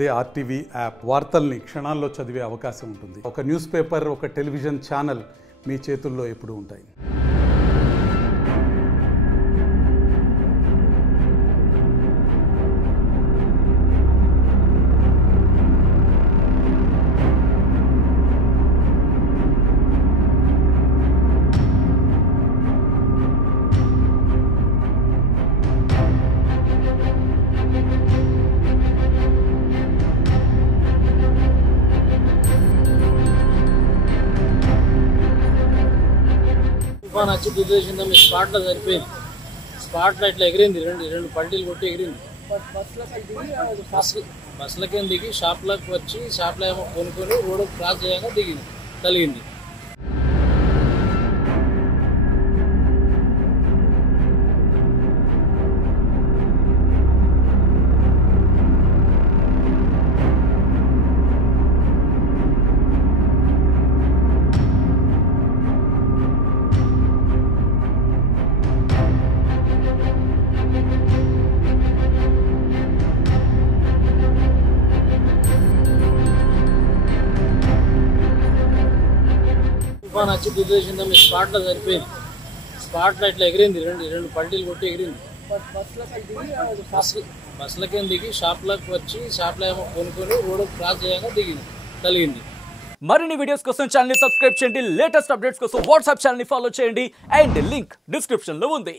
అదే RTV app వార్తల్ని క్షణాల్లో చదివే అవకాశం ఉంటుంది. ఒక న్యూస్ పేపర్, ఒక టెలివిజన్ ఛానల్ మీ చేతుల్లో ఎప్పుడూ ఉంటాయి. తుఫాన్ వచ్చి దిద్దేసిందా మీ స్పాట్లో సరిపోయింది. స్పాట్లో ఇట్లా ఎగిరింది, రెండు పల్టీలు కొట్టి ఎగిరింది. బస్సులకేం దిగి షాప్లోకి వచ్చి షాప్లో ఏమో కొనుక్కొని రోడ్డు క్రాస్ చేయగా తగిలింది. తుఫాన్ వచ్చి దిద్దేసిందా మీ స్పాట్లో సరిపోయింది. స్పాట్లో ఇట్లా ఎగిరింది, రెండు పల్టీలు కొట్టి ఎగిరింది. బస్సులకేం దిగి షాప్లోకి వచ్చి షాప్లో ఏమో కొనుక్కొని రోడ్డు క్రాస్ చేయగా తగిలింది. మరిన్ని వీడియోస్ కోసం ఛానల్ ని సబ్స్క్రైబ్ చేయండి. లేటెస్ట్ అప్డేట్స్ కోసం వాట్సాప్ ఛానల్ ని ఫాలో చేయండి. అండ్ లింక్ డిస్క్రిప్షన్ లో ఉంది.